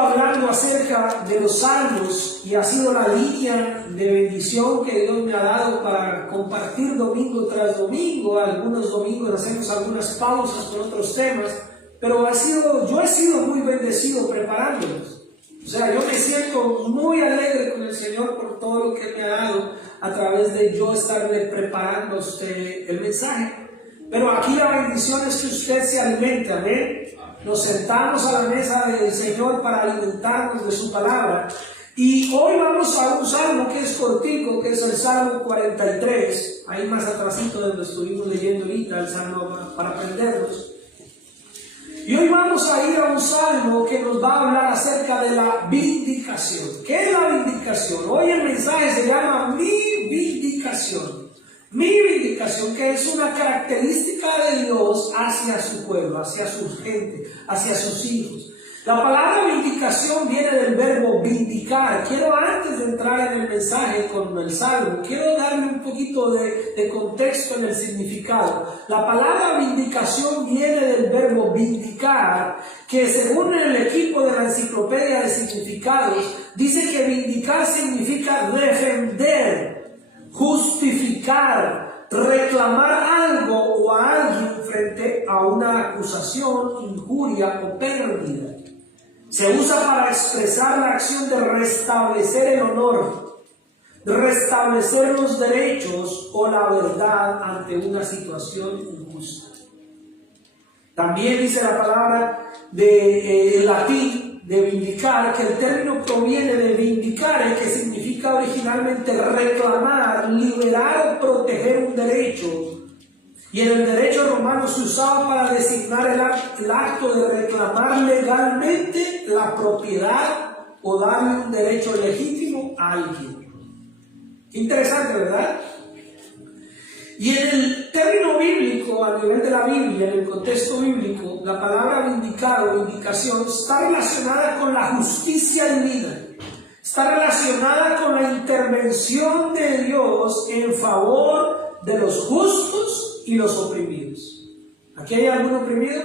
hablando acerca de los salmos y ha sido la línea de bendición que Dios me ha dado para compartir domingo tras domingo. Algunos domingos hacemos algunas pausas por otros temas, pero yo he sido muy bendecido preparándolos. O sea, yo me siento muy alegre con el Señor por todo lo que me ha dado a través de yo estarle preparando a usted el mensaje. Pero aquí la bendición es que usted se alimente, amén. Nos sentamos a la mesa del Señor para alimentarnos de su palabra. Y hoy vamos a un salmo que es cortico, que es el Salmo 43. Ahí más atrasito donde estuvimos leyendo ahorita, el salmo para aprendernos. Y hoy vamos a ir a un salmo que nos va a hablar acerca de la vindicación. ¿Qué es la vindicación? Hoy el mensaje se llama Mi Vindicación. Mi vindicación, que es una característica de Dios hacia su pueblo, hacia su gente, hacia sus hijos. La palabra vindicación viene del verbo vindicar. Quiero, antes de entrar en el mensaje con el salmo, quiero darle un poquito de contexto en el significado. La palabra vindicación viene del verbo vindicar, que según el equipo de la enciclopedia de significados, dice que vindicar significa defender, justificar, reclamar algo o a alguien frente a una acusación, injuria o pérdida. Se usa para expresar la acción de restablecer el honor, de restablecer los derechos o la verdad ante una situación injusta. También dice la palabra en latín de vindicar, que el término proviene de vindicare, que significa originalmente reclamar, liberar o proteger un derecho. Y en el derecho romano se usaba para designar el acto de reclamar legalmente la propiedad o darle un derecho legítimo a alguien. Interesante, ¿verdad? Y en el término bíblico, a nivel de la Biblia, en el contexto bíblico, la palabra vindicar o vindicación está relacionada con la justicia divina. Está relacionada con la intervención de Dios en favor de los justos y los oprimidos. ¿Aquí hay algún oprimido?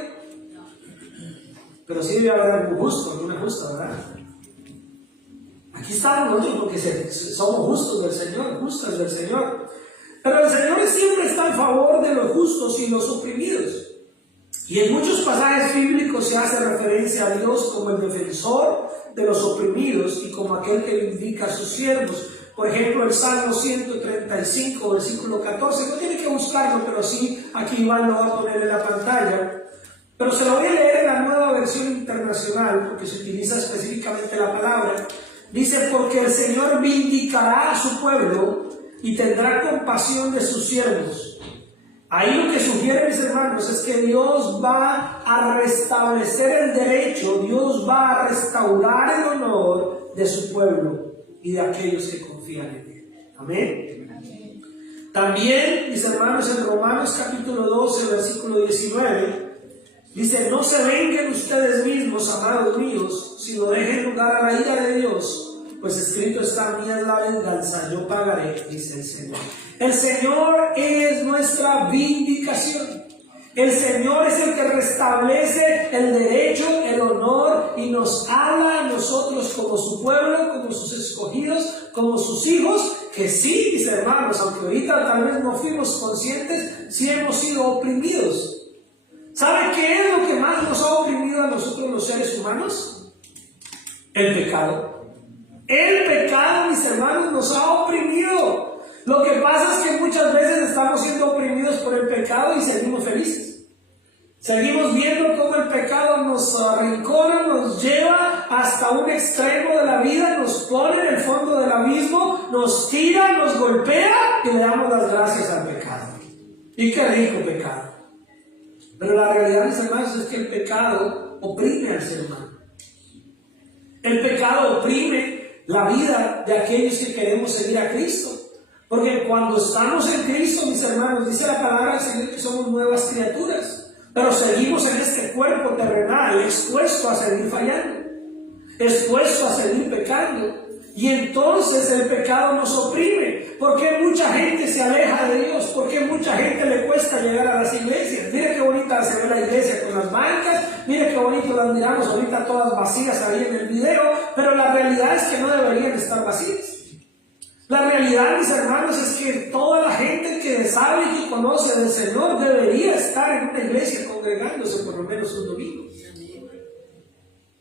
Pero sí debe haber algún justo, alguna justa, ¿verdad? Aquí estamos nosotros porque somos justos del Señor, justas del Señor. Pero el Señor siempre está en favor de los justos y los oprimidos. Y en muchos pasajes bíblicos se hace referencia a Dios como el defensor de los oprimidos y como aquel que vindica a sus siervos. Por ejemplo, el Salmo 135, versículo 14, no tiene que buscarlo, pero sí, aquí Iván lo va a poner en la pantalla. Pero se lo voy a leer en la Nueva Versión Internacional, porque se utiliza específicamente la palabra. Dice, porque el Señor vindicará a su pueblo y tendrá compasión de sus siervos. Ahí lo que sugiere, mis hermanos, es que Dios va a restablecer el derecho, Dios va a restaurar el honor de su pueblo y de aquellos que confían en Él. Amén. También, mis hermanos, en Romanos capítulo 12, versículo 19, dice, no se vengan ustedes mismos, amados míos, sino dejen lugar a la ira de Dios, pues escrito está, mía es la venganza, yo pagaré, dice el Señor. El Señor es nuestra vindicación. El Señor es el que restablece el derecho, el honor y nos habla a nosotros como su pueblo, como sus escogidos, como sus hijos, que sí, mis hermanos, aunque ahorita tal vez no fuimos conscientes, sí hemos sido oprimidos. ¿Sabe qué es lo que más nos ha oprimido a nosotros los seres humanos? El pecado. El pecado, mis hermanos, nos ha oprimido. Lo que pasa es que muchas veces estamos siendo oprimidos por el pecado y seguimos felices. Seguimos viendo cómo el pecado nos arrincona, nos lleva hasta un extremo de la vida, nos pone en el fondo del abismo, nos tira, nos golpea y le damos las gracias al pecado. Y qué rico pecado. Pero la realidad, mis hermanos, es que el pecado oprime al ser humano. El pecado oprime la vida de aquellos que queremos seguir a Cristo. Porque cuando estamos en Cristo, mis hermanos, dice la palabra del Señor que somos nuevas criaturas. Pero seguimos en este cuerpo terrenal, expuesto a seguir fallando, expuesto a seguir pecando. Y entonces el pecado nos oprime. ¿Por qué mucha gente se aleja de Dios? ¿Por qué mucha gente le cuesta llegar a las iglesias? Mire qué bonita se ve la iglesia con las bancas. Mire qué bonito las miramos ahorita todas vacías ahí en el video. Pero la realidad es que no deberían estar vacías. La realidad, mis hermanos, es que toda la gente que sabe y que conoce del Señor debería estar en una iglesia congregándose por lo menos un domingo.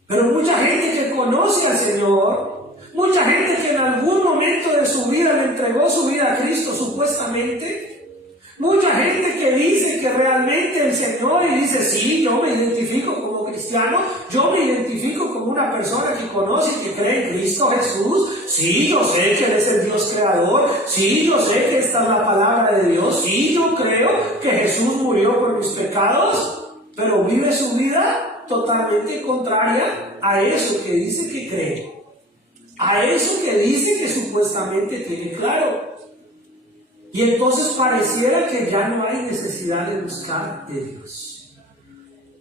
Pero mucha gente que conoce al Señor, mucha gente que en algún momento de su vida le entregó su vida a Cristo supuestamente, mucha gente que dice que realmente el Señor y dice, sí, yo me identifico como cristiano, yo me identifico como una persona que conoce y que cree en Cristo Jesús, sí, yo sé que Él es el Dios creador, sí, yo sé que esta es la palabra de Dios, sí, yo creo que Jesús murió por mis pecados, pero vive su vida totalmente contraria a eso que dice que cree, a eso que dice que supuestamente tiene claro. Y entonces pareciera que ya no hay necesidad de buscar de Dios.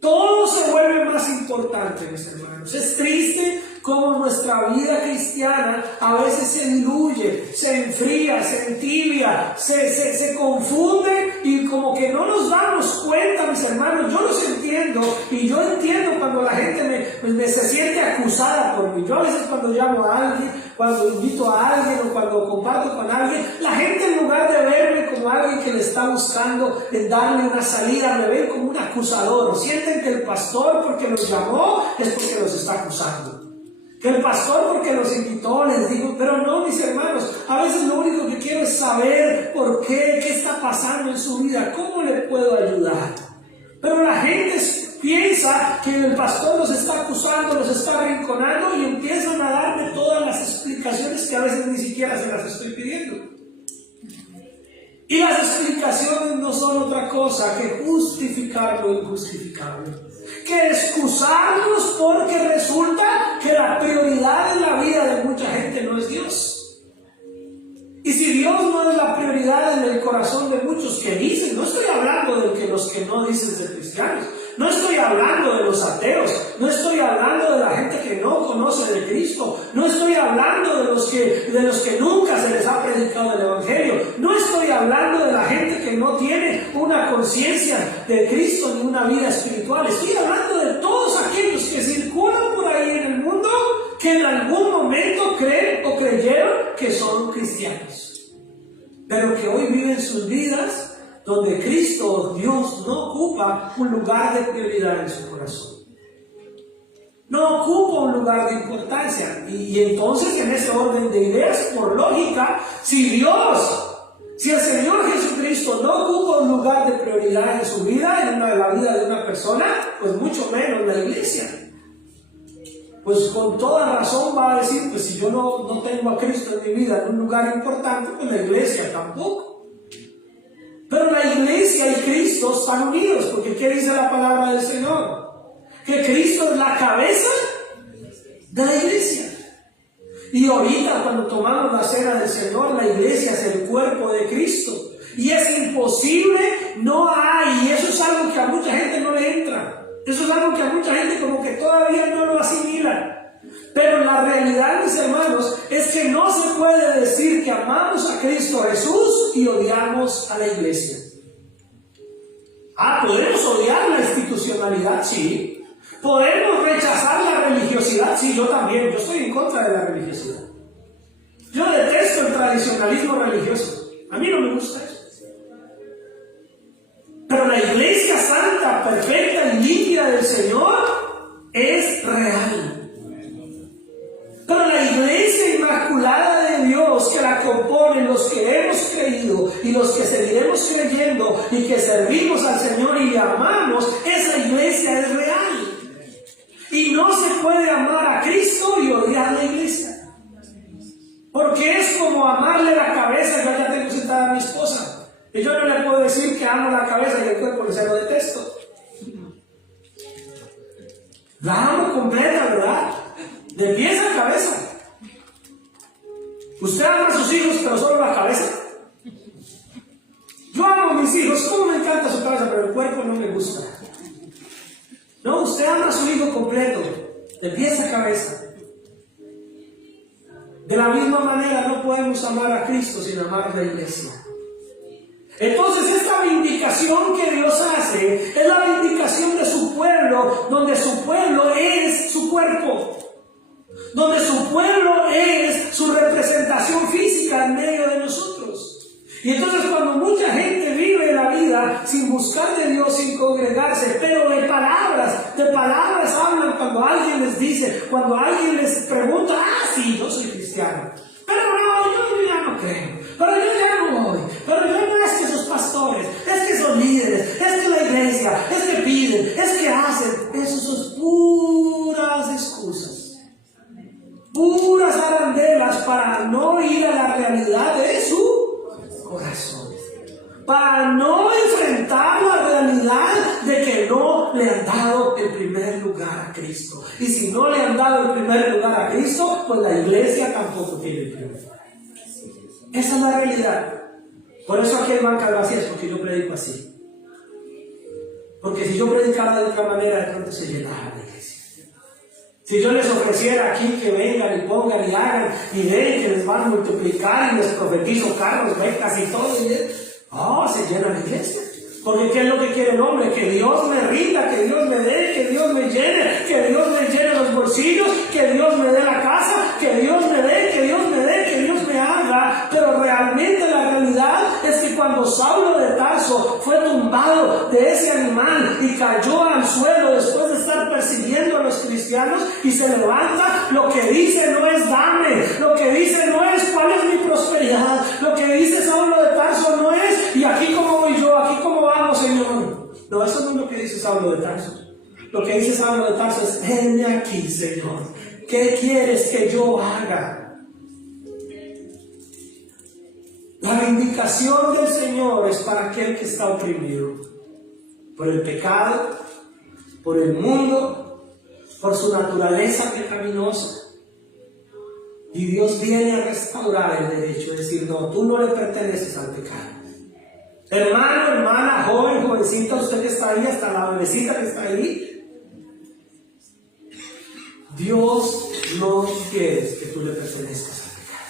Todo se vuelve más importante, mis hermanos. Es triste cómo nuestra vida cristiana a veces se diluye, se enfría, se entibia, se confunde y como que no nos damos cuenta, mis hermanos. Yo los entiendo y yo entiendo cuando la gente se siente acusada por mí. Yo a veces cuando llamo a alguien, cuando invito a alguien o cuando comparto con alguien, la gente en lugar de verme como alguien que le está buscando darle una salida, me ven como un acusador. Sienten que el pastor porque los llamó es porque los está acusando. Que el pastor porque los invitó les digo, pero no, mis hermanos, a veces lo único que quiero es saber por qué está pasando en su vida, cómo le puedo ayudar. Pero la gente piensa que el pastor los está acusando, los está arrinconando y empiezan a darme todas las explicaciones que a veces ni siquiera se las estoy pidiendo. Y las explicaciones no son otra cosa que justificar lo injustificable, que excusarnos porque resulta que la prioridad en la vida de mucha gente no es Dios. Y si Dios no es la prioridad en el corazón de muchos que dicen, no estoy hablando de los que no dicen ser cristianos, no estoy hablando de los ateos, no estoy hablando de la gente que no conoce de Cristo, no estoy hablando de los que nunca se les ha predicado el Evangelio, no estoy hablando de la gente que no tiene una conciencia de Cristo ni una vida espiritual, estoy hablando de todos aquellos que circulan por ahí en el mundo que en algún momento creen o creyeron que son cristianos, pero que hoy viven sus vidas donde Cristo, Dios, no ocupa un lugar de prioridad en su corazón. No ocupa un lugar de importancia. Y entonces, en ese orden de ideas, por lógica, si el Señor Jesucristo no ocupa un lugar de prioridad en su vida, en la vida de una persona, pues mucho menos la iglesia. Pues con toda razón va a decir, pues si yo no tengo a Cristo en mi vida en un lugar importante, pues la iglesia tampoco. Pero la iglesia y Cristo están unidos, porque ¿qué dice la palabra del Señor? Que Cristo es la cabeza de la iglesia. Y ahorita cuando tomamos la cena del Señor, la iglesia es el cuerpo de Cristo. Y es imposible, no hay, y eso es algo que a mucha gente no le entra. Eso es algo que a mucha gente como que todavía no lo asimila. Pero la realidad, mis hermanos, es que no se puede decir que amamos a Cristo Jesús y odiamos a la iglesia. ¿Podemos odiar la institucionalidad? Sí. ¿Podemos rechazar la religiosidad? Sí, yo también. Yo estoy en contra de la religiosidad. Yo detesto el tradicionalismo religioso. A mí no me gusta eso. Pero la iglesia santa, perfecta y limpia del Señor es real. Pero la iglesia inmaculada de Dios, que la componen los que hemos creído y los que seguiremos creyendo y que servimos al Señor y le amamos, esa iglesia es real. Y no se puede amar a Cristo y odiar a la iglesia. Porque es como amarle la cabeza. Yo ya tengo sentada a mi esposa y yo no le puedo decir que amo la cabeza y el cuerpo se lo detesto. La amo completa, ¿verdad? De pies a cabeza. Usted ama a sus hijos, pero solo la cabeza. Yo amo a mis hijos, como me encanta su cabeza, pero el cuerpo no me gusta. No, usted ama a su hijo completo, de pies a cabeza. De la misma manera no podemos amar a Cristo sin amar a la iglesia. Entonces esta vindicación que Dios hace es la vindicación de su pueblo, donde su pueblo es su cuerpo, donde su pueblo es su representación física en medio de nosotros. Y entonces cuando mucha gente vive la vida sin buscar de Dios, sin congregarse, pero de palabras hablan cuando alguien les dice, cuando alguien les pregunta, sí, yo soy cristiano, pero no, yo ya no creo, pero yo ya no voy, pero yo no, es que esos pastores, es que son líderes, es que la iglesia, es que piden, es que hacen, eso son puras excusas, puras arandelas para no ir a la realidad de su corazón, para no enfrentar la realidad de que no le han dado el primer lugar a Cristo. Y si no le han dado el primer lugar a Cristo, pues la iglesia tampoco tiene el primer lugar. Esa es la realidad. Por eso aquí en Banca Gracias, porque yo predico así. Porque si yo predicara de otra manera, de pronto se llenara la iglesia. Si yo les ofreciera aquí que vengan y pongan y hagan y ven que les van a multiplicar y les profetizo carros, becas y todo, se llena la iglesia. Porque ¿qué es lo que quiere el hombre? Que Dios me rinda, que Dios me dé, que Dios me llene, que Dios me llene los bolsillos, que Dios me dé la casa, que Dios me dé, que Dios me dé, que Dios me haga. Pero realmente la realidad es que cuando Saulo de Tarso fue tumbado de ese animal y cayó al suelo después de estar persiguiendo a los cristianos y se levanta, lo que dice no es dame, lo que dice no es cuál es mi prosperidad, lo que dice Saulo de Tarso no es y aquí como voy yo, aquí como vamos, Señor. No, eso no es lo que dice Saulo de Tarso. Lo que dice Saulo de Tarso es: heme aquí, Señor. ¿Qué quieres que yo haga? La vindicación del Señor es para aquel que está oprimido por el pecado, por el mundo, por su naturaleza pecaminosa. Y Dios viene a restaurar el derecho, es decir, no, tú no le perteneces al pecado. Hermano, hermana, joven, jovencita, usted que está ahí, hasta la bebecita que está ahí, Dios no quiere que tú le pertenezcas al pecado.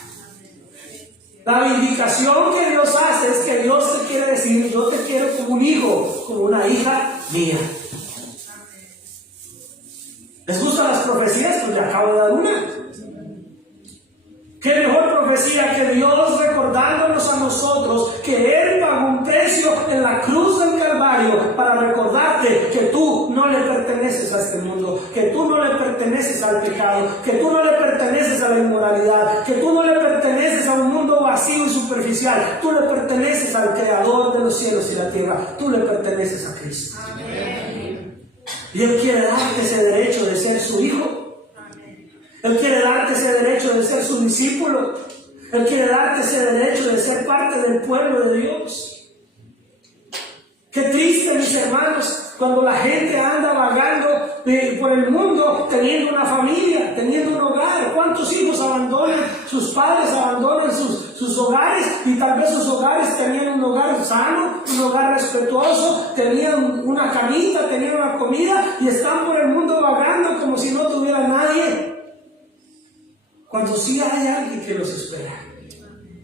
La vindicación que Dios hace es que Dios te quiere decir: yo te quiero como un hijo, como una hija mía. ¿Les gustan las profecías? Pues le acabo de dar una. ¿Qué mejor profecía que Dios recordándonos a nosotros que Él pagó un precio en la cruz del Calvario para recordarte que tú no le perteneces a este mundo, que tú no le perteneces al pecado, que tú no le perteneces a la inmoralidad, que tú no le perteneces a un mundo vacío y superficial, tú le perteneces al Creador de los cielos y la tierra, tú le perteneces a Cristo. Amén. Y Él quiere darte ese derecho de ser su hijo. Él quiere darte ese derecho de ser su discípulo. Él quiere darte ese derecho de ser parte del pueblo de Dios. Qué triste, mis hermanos, cuando la gente anda vagando por el mundo teniendo una familia, teniendo un hogar. ¿Cuántos hijos abandonan? Sus padres abandonan sus hogares, y tal vez sus hogares tenían un hogar sano, un hogar respetuoso, tenían una camita, tenían una comida, y están por el mundo vagando como si no tuviera nadie. Cuando sí hay alguien que los espera.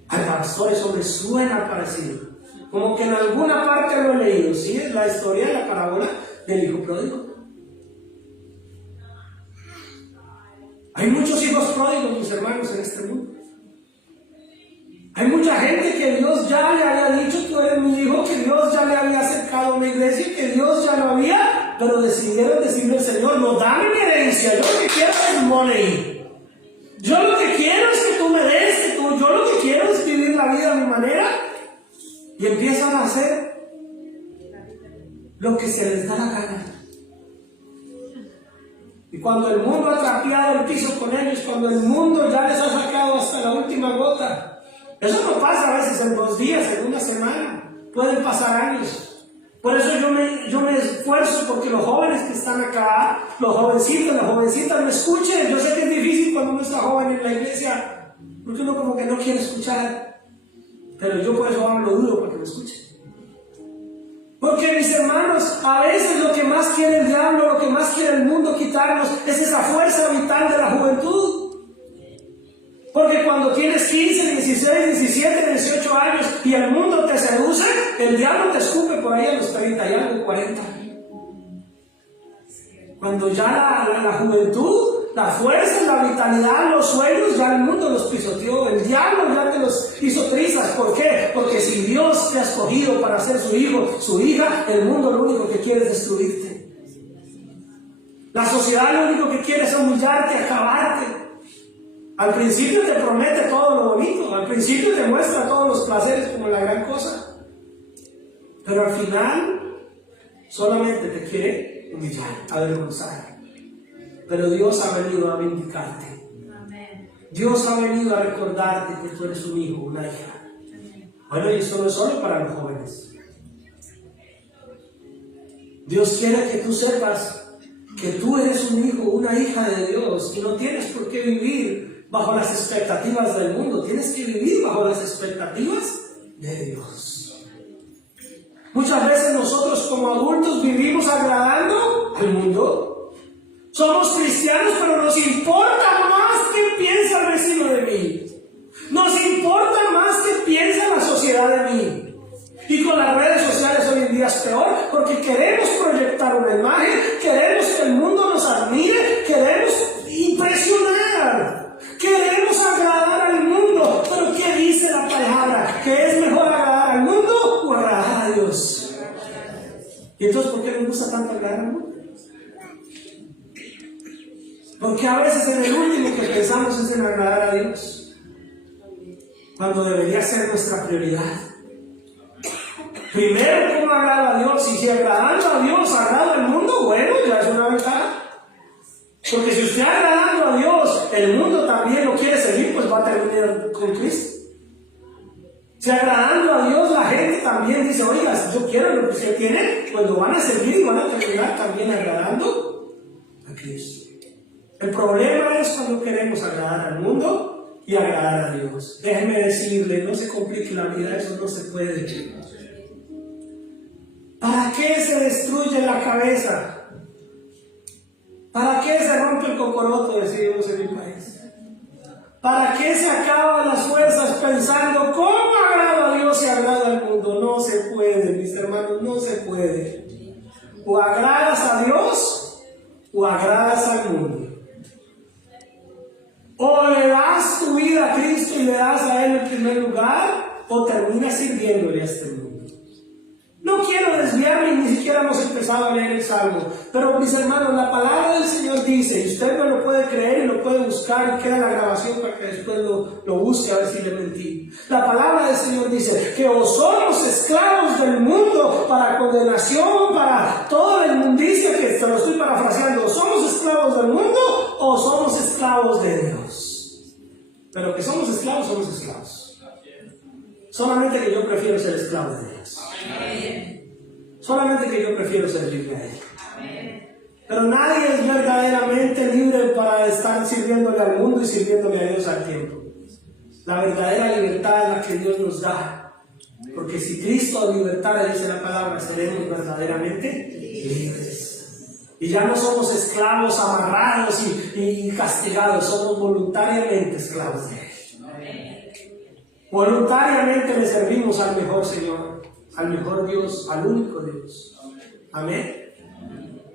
Al pastor eso me suena parecido. Como que en alguna parte lo he leído. Sí, es la historia, la parábola del hijo pródigo. Hay muchos hijos pródigos, mis hermanos, en este mundo. Hay mucha gente que Dios ya le había dicho: tú eres mi hijo, que Dios ya le había acercado a una iglesia, que Dios ya lo había, pero decidieron decirle al Señor: no, dame mi herencia, yo lo que quiero es money. Yo lo que quiero es que tú me des, yo lo que quiero es vivir la vida a mi manera. Y empiezan a hacer lo que se les da la gana. Y cuando el mundo ha trapeado el piso con ellos, cuando el mundo ya les ha sacado hasta la última gota, eso no pasa a veces en 2 días, en una semana, pueden pasar años. Por eso yo me esfuerzo porque los jóvenes que están acá, los jovencitos, las jovencitas me escuchen. Yo sé que es difícil cuando uno está joven en la iglesia, porque uno como que no quiere escuchar, pero yo por eso hablo duro para que me escuchen. Porque, mis hermanos, a veces lo que más quiere el diablo, lo que más quiere el mundo quitarnos es esa fuerza vital de la juventud. Porque 16, 17, 18 años y el mundo te seduce, el diablo te escupe por ahí a los 30 y algo, 40. Cuando ya la juventud, la fuerza, la vitalidad, los sueños, ya el mundo los pisoteó, el diablo ya te los hizo trizas. ¿Por qué? Porque si Dios te ha escogido para ser su hijo, su hija, el mundo lo único que quiere es destruirte. La sociedad lo único que quiere es humillarte, acabarte. Al principio te promete todo lo bonito, al principio te muestra todos los placeres como la gran cosa, pero al final solamente te quiere humillar, avergonzar. Pero Dios ha venido a vindicarte. Dios ha venido a recordarte que tú eres un hijo, una hija. Bueno, y eso no es solo para los jóvenes. Dios quiere que tú sepas que tú eres un hijo, una hija de Dios y no tienes por qué vivir bajo las expectativas del mundo. Tienes que vivir bajo las expectativas de Dios. Muchas veces nosotros como adultos vivimos agradando al mundo. Somos cristianos, pero nos importa más qué piensa el vecino de mí. Nos importa más qué piensa la sociedad de mí. Y con las redes sociales hoy en día es peor, porque queremos proyectar una imagen, queremos que el mundo nos admire, queremos impresionar, queremos agradar al mundo. Pero ¿qué dice la palabra? ¿Que es mejor agradar al mundo o agradar a Dios? ¿Y entonces por qué nos gusta tanto agradar al mundo? Porque a veces en el último que pensamos es en agradar a Dios, cuando debería ser nuestra prioridad. Primero, ¿cómo agrado a Dios? Y si agradando a Dios agrada al mundo, bueno, ya es una ventaja. Porque si usted agradando a Dios, el mundo también lo quiere seguir, pues va a terminar con Cristo. Si agradando a Dios, la gente también dice, oiga, si yo quiero lo que usted tiene, pues lo van a seguir y van a terminar también agradando a Cristo. El problema es cuando queremos agradar al mundo y agradar a Dios. Déjeme decirle, no se complique la vida, eso no se puede. ¿Para qué se destruye la cabeza? ¿Para qué se rompe el cocoroto, decimos en mi país? ¿Para qué se acaban las fuerzas pensando cómo agrado a Dios y agrado al mundo? No se puede, mis hermanos, no se puede. O agradas a Dios o agradas al mundo. O le das tu vida a Cristo y le das a Él en primer lugar, o terminas sirviéndole a este mundo. No quiero desviarme, ni siquiera hemos empezado a leer el Salmo, pero mis hermanos, la palabra del Señor dice, y usted me lo puede creer y lo puede buscar, y queda la grabación para que después lo busque a ver si le mentí. La palabra del Señor dice que o somos esclavos del mundo para condenación, para toda la inmundicia, que se lo estoy parafraseando, o somos esclavos del mundo o somos esclavos de Dios. Pero que somos esclavos, somos esclavos. Solamente que yo prefiero ser esclavo de Dios. Solamente que yo prefiero servirle a Él. Pero nadie es verdaderamente libre para estar sirviéndole al mundo y sirviéndole a Dios al tiempo. La verdadera libertad es la que Dios nos da. Porque si Cristo libertara, dice la palabra, seremos verdaderamente libres. Y ya no somos esclavos amarrados y castigados, somos voluntariamente esclavos de Él. Voluntariamente le servimos al mejor Señor, al mejor Dios, al único Dios. Amén.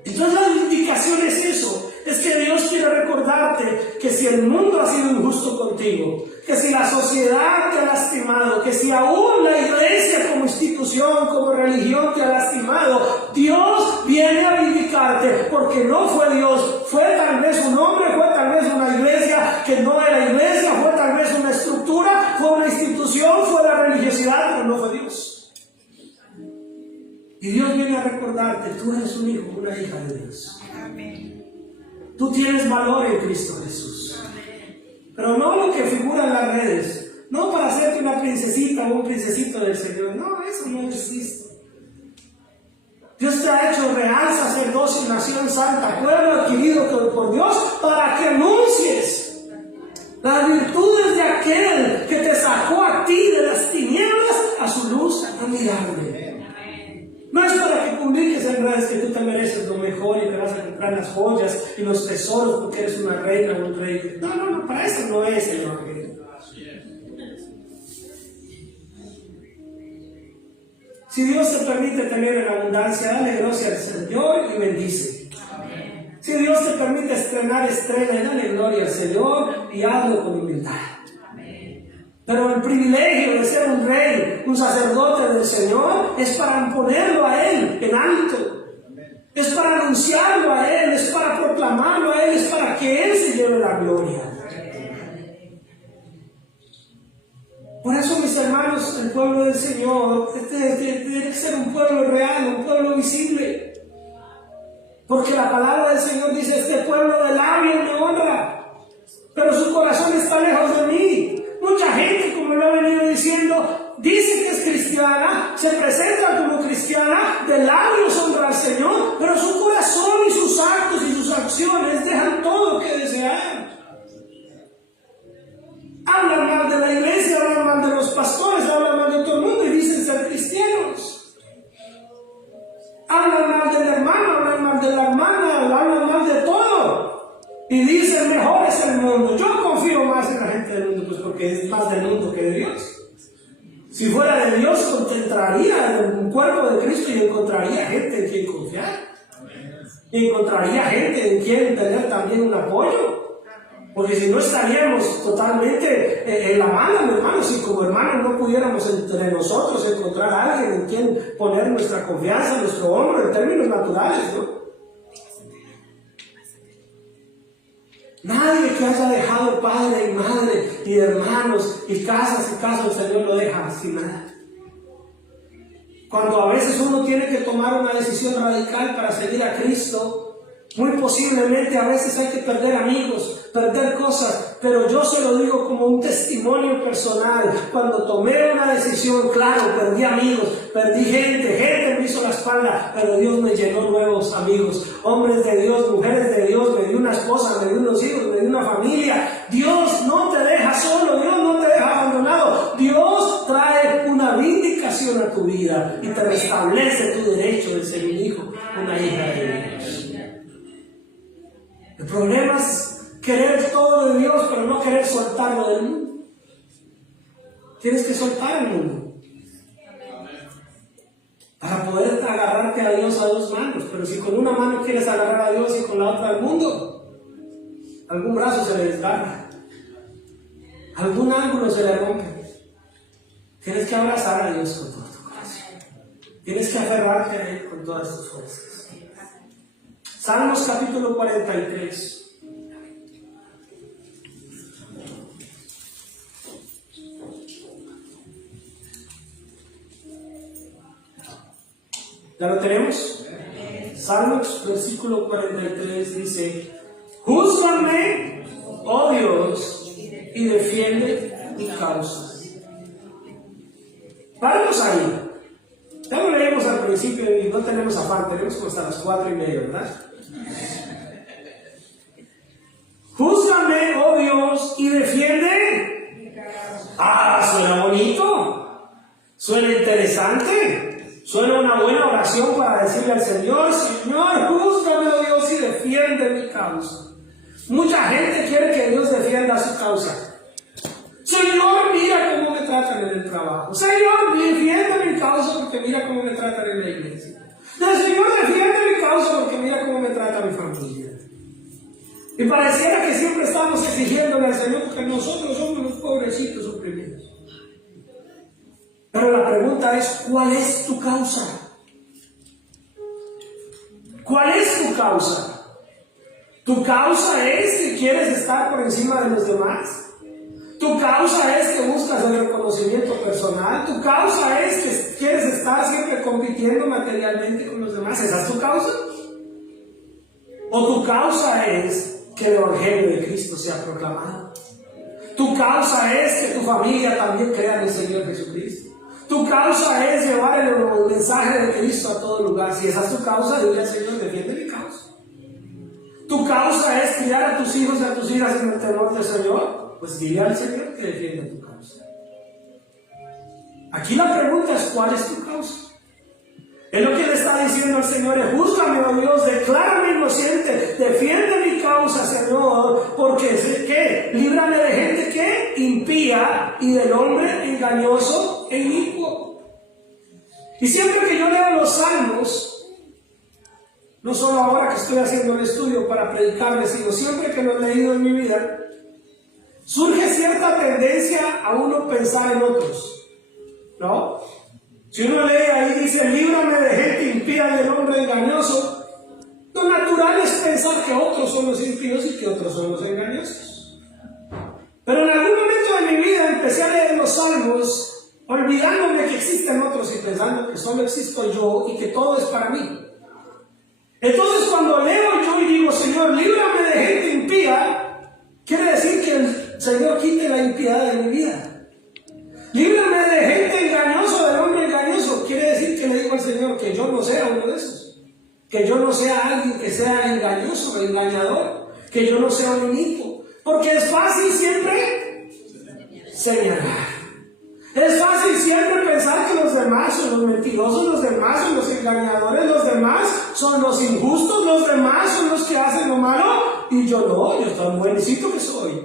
Entonces la indicación es eso, es que Dios quiere recordarte que si el mundo ha sido injusto contigo, que si la sociedad te ha lastimado, que si aún la iglesia como institución, como religión te ha lastimado, Dios viene a vindicarte, porque no fue Dios, fue tal vez un hombre, fue tal vez una iglesia que no era iglesia, fue tal vez una estructura, fue una institución, fue la religiosidad, pero no fue Dios. Y Dios viene a recordarte, tú eres un hijo, una hija de Dios. Tú tienes valor en Cristo Jesús. Pero no lo que figura en las redes, no para hacerte una princesita o un princesito del Señor, no, eso no existe. Dios te ha hecho real sacerdocio y nación santa, pueblo adquirido por Dios, para que anuncies las virtudes de aquel que te sacó a ti de las tinieblas a su luz admirable. No es para que publiques en redes que tú te mereces lo mejor y te vas a comprar las joyas y los tesoros porque eres una reina o un rey. No, para eso no es el Evangelio. Si Dios te permite tener en abundancia, dale gracias al Señor y bendice. Amén. Si Dios te permite estrenar, estrena y dale gloria al Señor y hazlo con humildad. Amén. Pero el privilegio de ser un rey, un sacerdote del Señor, es para ponerlo a Él en alto. Amén. Es para anunciarlo a Él, es para proclamarlo a Él, es para que Él se lleve la gloria. Por eso, mis hermanos, el pueblo del Señor tiene que ser un pueblo real, un pueblo visible. Porque la palabra del Señor dice: este pueblo de labios me honra, pero su corazón está lejos de mí. Mucha gente, como lo he venido diciendo, dice que es cristiana, se presenta como cristiana, de labios honra al Señor, pero su corazón y sus actos y sus acciones dejan todo que desear. Hablan mal de la iglesia, hablan mal de los pastores, hablan mal de todo el mundo y dicen ser cristianos. Hablan mal del hermano, hablan mal de la hermana, hablan mal de todo. Y dicen: mejor es el mundo. Yo confío más en la gente del mundo, pues porque es más del mundo que de Dios. Si fuera de Dios, concentraría en un cuerpo de Cristo y encontraría gente en quien confiar. Y encontraría gente en quien tener también un apoyo. Porque si no, estaríamos totalmente en la mala, mi hermano. Si como hermanos no pudiéramos entre nosotros encontrar a alguien en quien poner nuestra confianza, nuestro hombro, en términos naturales, ¿no? Nadie que haya dejado padre y madre y hermanos y casas, el Señor lo deja sin nada. Cuando a veces uno tiene que tomar una decisión radical para seguir a Cristo, muy posiblemente a veces hay que perder amigos, perder cosas, pero yo se lo digo como un testimonio personal. Cuando tomé una decisión, claro, perdí amigos, perdí gente me hizo la espalda, pero Dios me llenó nuevos amigos, hombres de Dios, mujeres de Dios, me dio una esposa, me dio unos hijos, me dio una familia. Dios no te deja solo, Dios no te deja abandonado. Dios trae una vindicación a tu vida y te restablece tu derecho de ser un hijo, una hija de Dios. El problema es querer todo de Dios, pero no querer soltarlo del mundo. Tienes que soltar el mundo para poder agarrarte a Dios a dos manos. Pero si con una mano quieres agarrar a Dios y con la otra al mundo, algún brazo se le desgarra, algún ángulo se le rompe. Tienes que abrazar a Dios con todo tu corazón. Tienes que aferrarte a Él con todas tus fuerzas. Salmos capítulo 43. ¿Ya lo tenemos? Salmos versículo 43 dice: júzgame, oh Dios, y defiende mi causa. Paramos ahí. Ya lo leímos al principio y no tenemos afán, tenemos hasta las 4:30, ¿verdad? Júzgame, oh Dios, y defiende. Suena bonito, suena interesante, suena una buena oración para decirle al Señor: Señor, júzgame, oh Dios, y defiende mi causa. Mucha gente quiere que Dios defienda su causa. Señor, mira cómo me tratan en el trabajo. Señor, defiende mi causa porque mira cómo me tratan en la iglesia. Señor, defiende mi causa porque mira cómo me trata mi familia. Y pareciera que siempre estamos exigiéndole al Señor porque nosotros somos los pobrecitos oprimidos. Pero la pregunta es: ¿cuál es tu causa? ¿Cuál es tu causa? ¿Tu causa es que quieres estar por encima de los demás? ¿Tu causa es que buscas el reconocimiento personal? ¿Tu causa es que quieres estar siempre compitiendo materialmente con los demás? ¿Esa es tu causa? ¿O tu causa es que el Evangelio de Cristo sea proclamado? ¿Tu causa es que tu familia también crea en el Señor Jesucristo? ¿Tu causa es llevar el mensaje de Cristo a todo lugar? Si esa es tu causa, dile al Señor: defiende mi causa. ¿Tu causa es criar a tus hijos y a tus hijas en el temor del Señor? Pues dile al Señor que defienda tu causa. Aquí la pregunta es: ¿cuál es tu causa? Es lo que le está diciendo al Señor: júzgame, oh Dios, declárame inocente, defiende mi causa, Señor, porque ¿qué? Líbrame de gente que impía y del hombre engañoso e inicuo. Y siempre que yo leo los salmos, no solo ahora que estoy haciendo el estudio para predicarles, sino siempre que lo he leído en mi vida, surge cierta tendencia a uno pensar en otros, ¿no? Si uno lee ahí dice, líbrame de gente impía y del hombre engañoso, lo natural es pensar que otros son los impíos y que otros son los engañosos. Pero en algún momento de mi vida empecé a leer los salmos, olvidándome que existen otros y pensando que solo existo yo y que todo es para mí. Entonces cuando leo yo y digo, Señor, líbrame de gente impía, quiere decir que el Señor quite la impiedad de mi vida. Líbrame de gente engañosa, del hombre engañoso, quiere decir que le digo al Señor que yo no sea uno de esos. Que yo no sea alguien que sea engañoso, engañador, que yo no sea un inicuo. Porque es fácil siempre señalar. Es fácil siempre pensar que los demás son los mentirosos, los demás son los engañadores, los demás son los injustos, los demás son los que hacen lo malo, y yo no, yo tan buenecito que soy.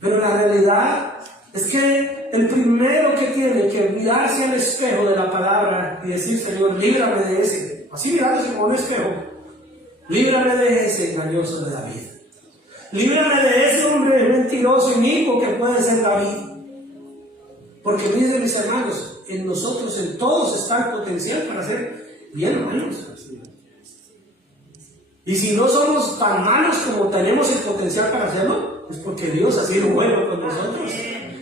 Pero la realidad es que el primero que tiene que mirarse al espejo de la palabra y decir, Señor, líbrame de ese, así mirándose como un espejo, líbrame de ese engañoso de David. Líbrame de ese hombre mentiroso y inicuo que puede ser David. Porque miren, mis hermanos, en nosotros, en todos está el potencial para ser bien malos. Y si no somos tan malos como tenemos el potencial para hacerlo, es porque Dios ha sido bueno con nosotros.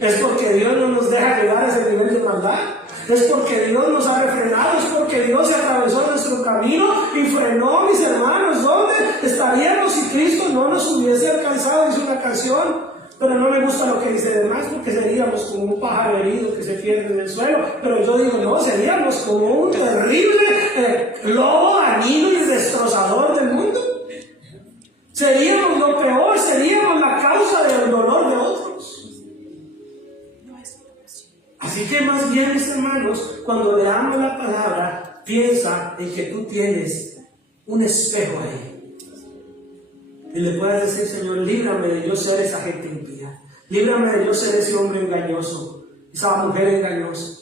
Es porque Dios no nos deja llegar a ese nivel de maldad. Es porque Dios nos ha refrenado. Es porque Dios se atravesó nuestro camino y frenó, mis hermanos. ¿Dónde estaríamos si Cristo no nos hubiese alcanzado? Dice una canción. Pero no me gusta lo que dice demás, porque seríamos como un pájaro herido que se pierde en el suelo. Pero yo digo, no, seríamos como un terrible lobo dañino y destrozador del mundo. Seríamos lo peor, seríamos la causa del dolor de otros. Así que más bien, mis hermanos, cuando leamos la palabra, piensa en que tú tienes un espejo ahí. Y le puedes decir, Señor, líbrame de yo ser esa gente impía. Líbrame de yo ser ese hombre engañoso, esa mujer engañosa.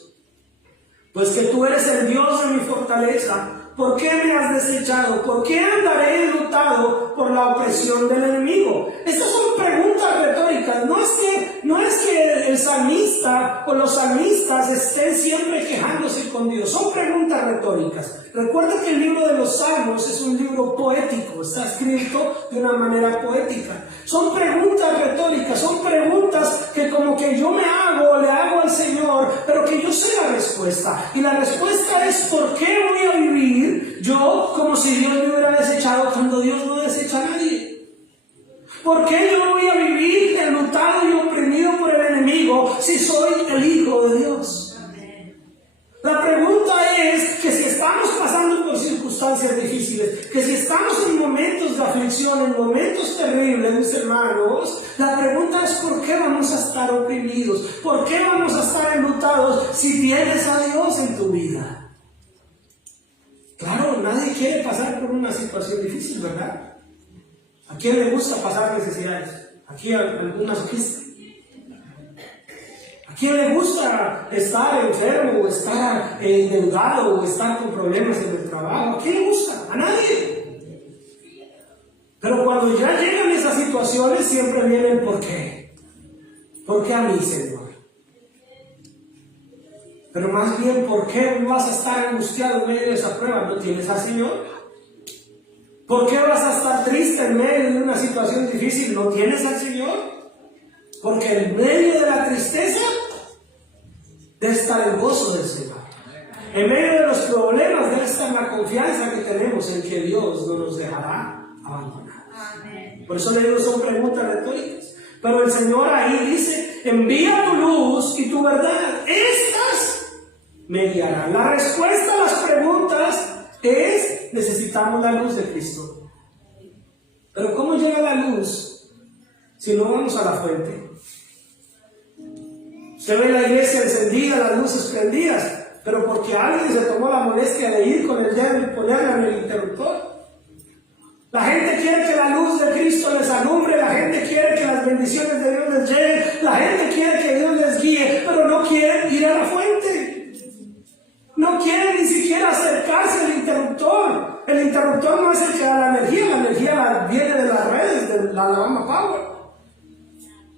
Pues que tú eres el Dios de mi fortaleza. ¿Por qué me has desechado? ¿Por qué andaré enlutado por la opresión del enemigo? Estas son preguntas retóricas. No es que el salmista o los salmistas estén siempre quejándose con Dios. Son preguntas retóricas. Recuerda que el libro de los Salmos es un libro poético. Está escrito de una manera poética. Son preguntas retóricas. Son preguntas que como que yo me hago, le hago al Señor, pero que yo sé la respuesta. Y la respuesta es, ¿por qué voy a vivir yo como si Dios me hubiera desechado cuando Dios no desecha a nadie? ¿Por qué yo voy a vivir enlutado y oprimido por el enemigo si soy el Hijo de Dios? La pregunta es que si estamos pasando por circunstancias difíciles, que si estamos en momentos de aflicción, en momentos terribles, mis hermanos, la pregunta es ¿por qué vamos a estar oprimidos? ¿Por qué vamos a estar enlutados si tienes a Dios en tu vida? Claro, nadie quiere pasar por una situación difícil, ¿verdad? ¿A quién le gusta pasar necesidades? Aquí algunas existen. ¿A quién le gusta estar enfermo, o estar endeudado, o estar con problemas en el trabajo? ¿A quién le gusta? A nadie. Pero cuando ya llegan esas situaciones, siempre viene el ¿por qué? ¿Por qué a mí, Señor? Pero más bien, ¿por qué vas a estar angustiado en medio de esa prueba? ¿No tienes al Señor? ¿Por qué vas a estar triste en medio de una situación difícil? ¿No tienes al Señor? Porque en medio de la tristeza debe estar el gozo del Señor. En medio de los problemas debe estar la confianza que tenemos en que Dios no nos dejará abandonados. Por eso le digo, son preguntas retóricas. Pero el Señor ahí dice, envía tu luz y tu verdad. Estas me guiarán. La respuesta a las preguntas es, necesitamos la luz de Cristo. Pero ¿cómo llega la luz si no vamos a la fuente? Se ve la iglesia encendida, las luces prendidas, pero porque alguien se tomó la molestia de ir con el dedo y ponerla en el interruptor. La gente quiere que la luz de Cristo les alumbre, la gente quiere que las bendiciones de Dios les lleguen, la gente quiere que Dios les guíe, pero no quieren ir a la fuente. Mama Power.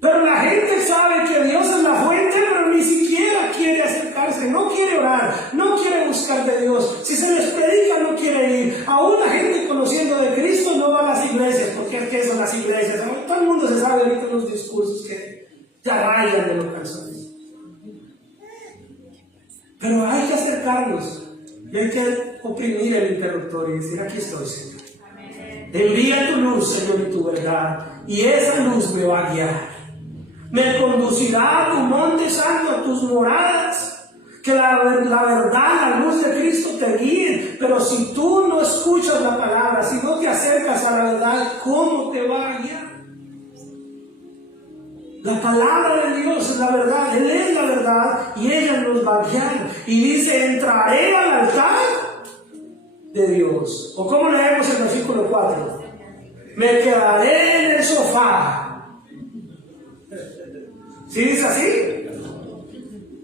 Pero la gente sabe que Dios es la fuente, pero ni siquiera quiere acercarse, no quiere orar, no quiere buscar de Dios. Si se les predica, no quiere ir. Aún la gente conociendo de Cristo no va a las iglesias, porque es que son las iglesias. Todo el mundo se sabe ahorita los discursos que ya rayan de los calzones. Pero hay que acercarnos y hay que oprimir el interruptor y decir: aquí estoy, Señor. Envía tu luz, Señor, y tu verdad, y esa luz me va a guiar. Me conducirá a tu monte santo, a tus moradas. Que la verdad, la luz de Cristo te guíe. Pero si tú no escuchas la palabra, si no te acercas a la verdad, ¿cómo te va a guiar? La palabra de Dios es la verdad, Él es la verdad y ella nos va a guiar. Y dice: entraré al altar de Dios. O como leemos el versículo 4: me quedaré en el sofá. ¿Sí dice así?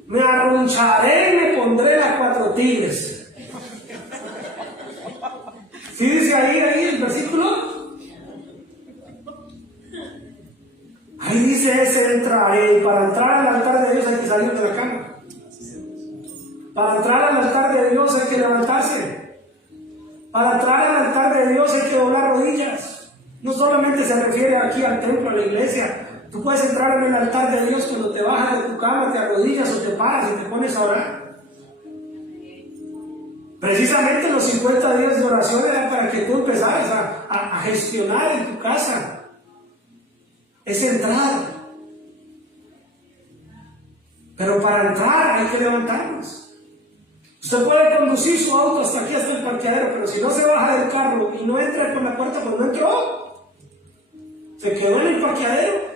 Me arruncharé y me pondré las 4 tigres. ¿Sí dice ahí el versículo? Ahí dice ese: entraré. Y para entrar al altar de Dios hay que salir de la cama. Para entrar al altar de Dios hay que levantarse. Para entrar al altar de Dios hay que doblar rodillas. No solamente se refiere aquí al templo, a la iglesia. Tú puedes entrar en el altar de Dios cuando te bajas de tu cama, te arrodillas o te paras y te pones a orar. Precisamente los 50 días de oración era para que tú empezaras a gestionar en tu casa. Es entrar. Pero para entrar hay que levantarnos. Usted puede conducir su auto hasta aquí, hasta el parqueadero, pero si no se baja del carro y no entra por la puerta, pues no entró. Se quedó en el parqueadero.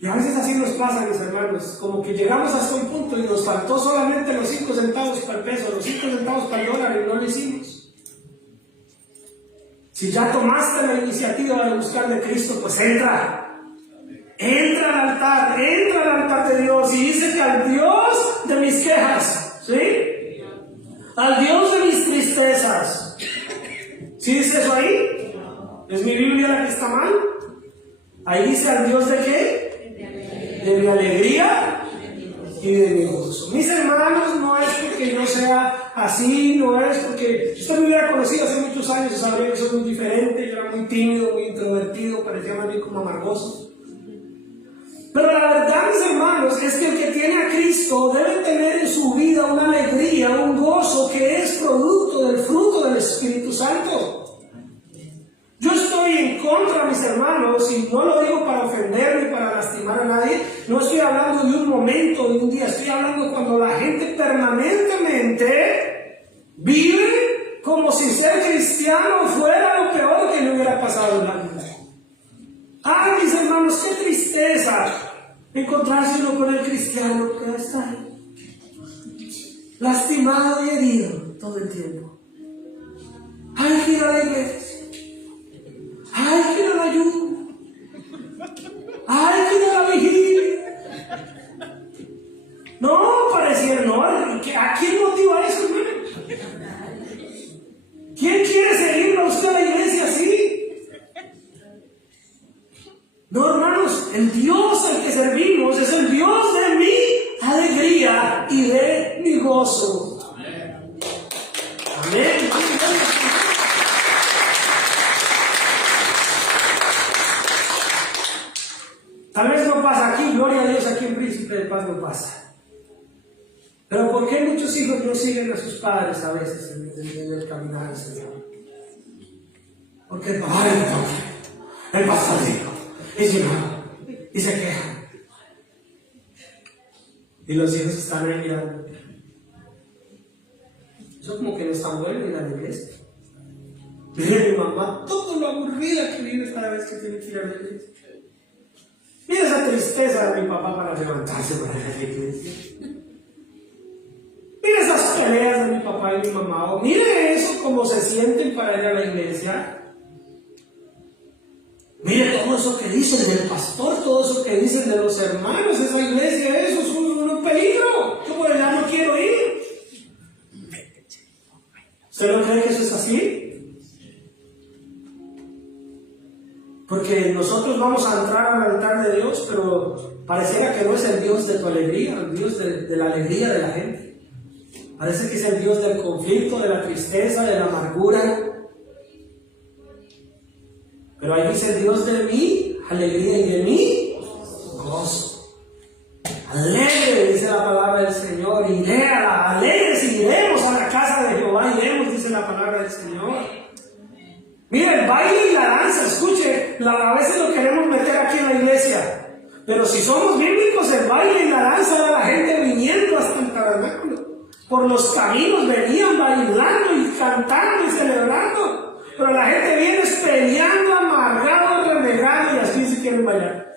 Y a veces así nos pasa, mis hermanos, como que llegamos hasta un punto y nos faltó solamente los 5 centavos para el peso, los 5 centavos para el dólar y no lo hicimos. Si ya tomaste la iniciativa de buscar de Cristo, pues entra. Entra al altar de Dios y dice que al Dios de mis quejas, ¿sí? Al Dios de mis tristezas. ¿Sí dice eso ahí? ¿Es mi Biblia la que está mal? Ahí dice: al Dios de qué? De mi alegría y de mi gozo. Mis hermanos, no es porque yo sea así, no es porque usted me hubiera conocido hace muchos años y sabría que soy muy diferente. Yo era muy tímido, muy introvertido, parecía más bien como amargoso. Pero la verdad, mis hermanos, es que el que tiene a Cristo debe tener en su vida una alegría, un gozo que es producto del fruto del Espíritu Santo. Yo estoy en contra, mis hermanos, y no lo digo para ofender ni para lastimar a nadie. No estoy hablando de un momento, de un día. Estoy hablando cuando la gente permanentemente vive como si ser cristiano fuera lo peor que le hubiera pasado en la vida. ¡Ay, mis hermanos, qué tristeza! Encontrarse uno con el cristiano que está ahí, lastimado y herido todo el tiempo. ¡Ay, que ir a la iglesia! ¡Ay, que ir a la ayuda! ¡Ay, que ir a la vigilia! No, pareciera, no. ¿A quién motiva eso, hermano? ¿Quién quiere seguirlo a usted a la iglesia así? No, hermanos, el Dios al que servimos es el Dios de mi alegría y de mi gozo. Amén. Amén. Tal vez no pasa aquí, gloria a Dios, aquí en Príncipe de Paz no pasa. Pero ¿por qué muchos hijos no siguen a sus padres a veces en el caminar, Señor? Porque el papá el pastor dijo, y se queja. Y los hijos están ahí mirando. Eso como que no está bueno ir a la iglesia. Mira mi mamá, todo lo aburrida que vive cada vez que tiene que ir a la iglesia. Mira esa tristeza de mi papá para levantarse para ir a la iglesia. Mira esas peleas de mi papá y mi mamá. O mire eso, cómo se sienten para ir a la iglesia. Mire todo eso que dicen del pastor, todo eso que dicen de los hermanos, esa iglesia, eso es un peligro. Yo por allá no quiero ir. ¿Usted no cree que eso es así? Porque nosotros vamos a entrar al altar de Dios, pero pareciera que no es el Dios de tu alegría, el Dios de la alegría de la gente. Parece que es el Dios del conflicto, de la tristeza, de la amargura. Pero ahí dice el Dios de mi alegría y de mi gozo. Alegre, dice la palabra del Señor, y léala, alegres y iremos a la casa de Jehová, iremos, dice la palabra del Señor. Mira, el baile y la danza, escuche, a veces lo queremos meter aquí en la iglesia, pero si somos bíblicos, el baile y la danza de la gente viniendo hasta el tabernáculo. Por los caminos venían bailando y cantando y celebrando, pero la gente viene peleando, amargado, renegado, y así se quieren bailar.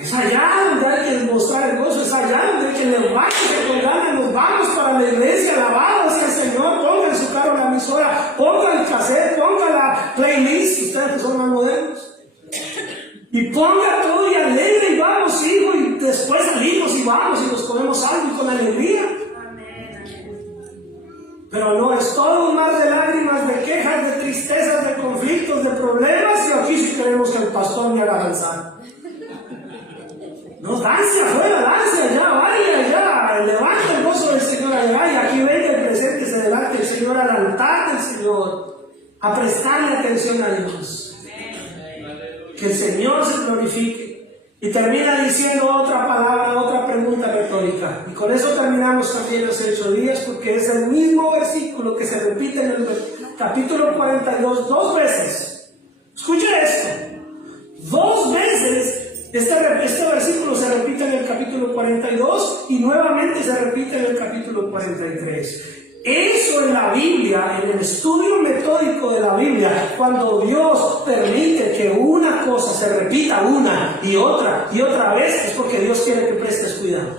Es allá donde hay que mostrar el gozo, es allá donde hay que levantarse con ganas. Nos vamos para la iglesia, alabados al Señor. Ponga en su carro la emisora, ponga el cassette, ponga la playlist, ustedes que son más modernos, y ponga todo y alegre, y vamos, hijo, y después salimos y vamos y nos comemos algo y con alegría. Pero no es todo un mar de lágrimas, de quejas, de tristezas, de conflictos, de problemas, y aquí sí queremos que el pastor me haga danzar. No, dance afuera, dance allá, vaya allá, levanta el gozo del Señor allá, y aquí venga el presente, se delante el Señor al altar del Señor, a prestarle atención a Dios. Que el Señor se glorifique. Y termina diciendo otra palabra, otra pregunta retórica. Y con eso terminamos también los 8 días, porque es el mismo versículo que se repite en el capítulo 42 2 veces. Escuche esto. 2 veces este versículo se repite en el capítulo 42 y nuevamente se repite en el capítulo 43. Eso en la Biblia, en el estudio metódico de la Biblia, cuando Dios permite que una cosa se repita una y otra vez, es porque Dios quiere que prestes cuidado.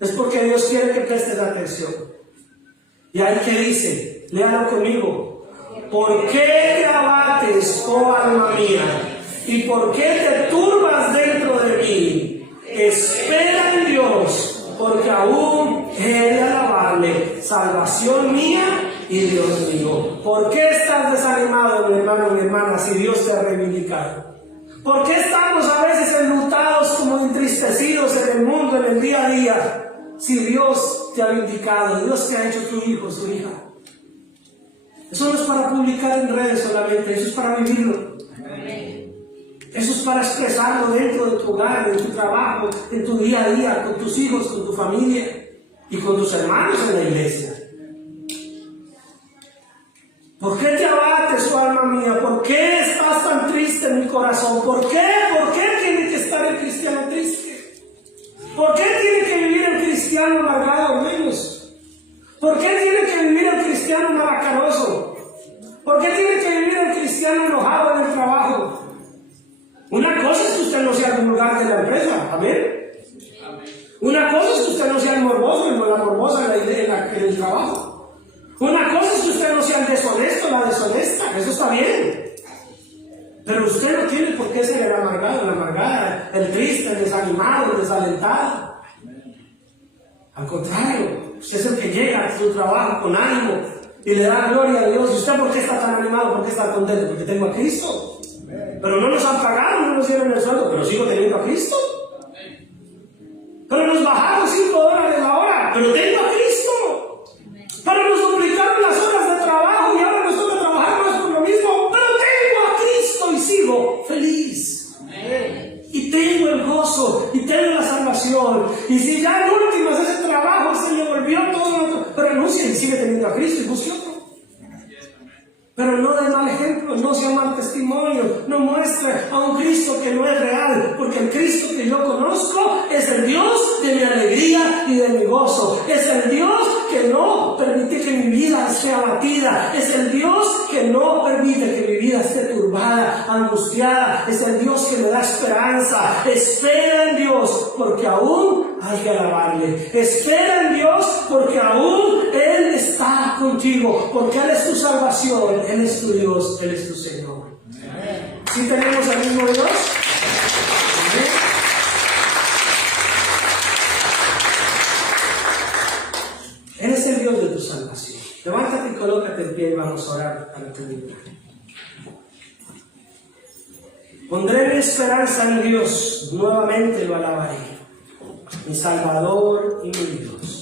Es porque Dios quiere que prestes atención. Y ahí que dice, léalo conmigo: ¿por qué te abates, oh alma mía? ¿Y por qué te turbas dentro de mí? Espera en Dios, porque aún he de alabarle, salvación mía y Dios mío. ¿Por qué estás desanimado, mi hermano, mi hermana, si Dios te ha reivindicado? ¿Por qué estamos a veces enlutados, como entristecidos en el mundo, en el día a día, si Dios te ha vindicado, Dios te ha hecho tu hijo, su hija? Eso no es para publicar en redes solamente, eso es para vivirlo. Eso es para expresarlo dentro de tu hogar, en tu trabajo, en tu día a día, con tus hijos, con tu familia y con tus hermanos en la iglesia. ¿Por qué te abates, oh alma mía? ¿Por qué estás tan triste en mi corazón? ¿Por qué? ¿Por qué tiene que estar el cristiano triste? ¿Por qué tiene que vivir el cristiano amargado menos? ¿Por qué tiene que vivir el cristiano malacaroso? ¿Por qué tiene que vivir el cristiano enojado en el trabajo? Una cosa es que usted no sea el vulgar de la empresa, amén. Una cosa es que usted no sea el morboso, la morbosa en el trabajo. Una cosa es que usted no sea el deshonesto, la deshonesta, eso está bien. Pero usted no tiene por qué ser el amargado, la amargada, el triste, el desanimado, el desalentado. Al contrario, usted es el que llega a su trabajo con ánimo y le da gloria a Dios. ¿Y usted por qué está tan animado? ¿Por qué está contento? Porque tengo a Cristo. Pero no nos han pagado, no nos dieron el sueldo, pero sigo teniendo a Cristo. Pero nos bajaron $5 la hora, pero tengo a Cristo. Pero nos duplicaron las horas de trabajo y ahora nos toca trabajar más por lo mismo, pero tengo a Cristo y sigo feliz. Y tengo el gozo, y tengo la salvación. Y si ya en últimas ese trabajo se le volvió todo, pero renuncia y sigue teniendo a Cristo y busque otro. Pero no dé mal ejemplo, no sea mal testimonio, no muestre a un Cristo que no es real, porque el Cristo que yo conozco es el Dios de mi alegría y de mi gozo. Es el Dios que no permite que mi vida sea abatida. Es el Dios que no permite que mi vida esté turbada, angustiada. Es el Dios que me da esperanza. Espera en Dios, porque aún hay que alabarle. Espera en Dios, porque aún Él está contigo, porque Él es tu salvación, Él es tu Dios, Él es tu Señor. ¿Sí tenemos al mismo Dios? ¿Sí? Él es el Dios de tu salvación. Levántate y colócate en pie y vamos a orar para tu vida. Pondré mi esperanza en Dios, nuevamente lo alabaré, mi Salvador y mi Dios.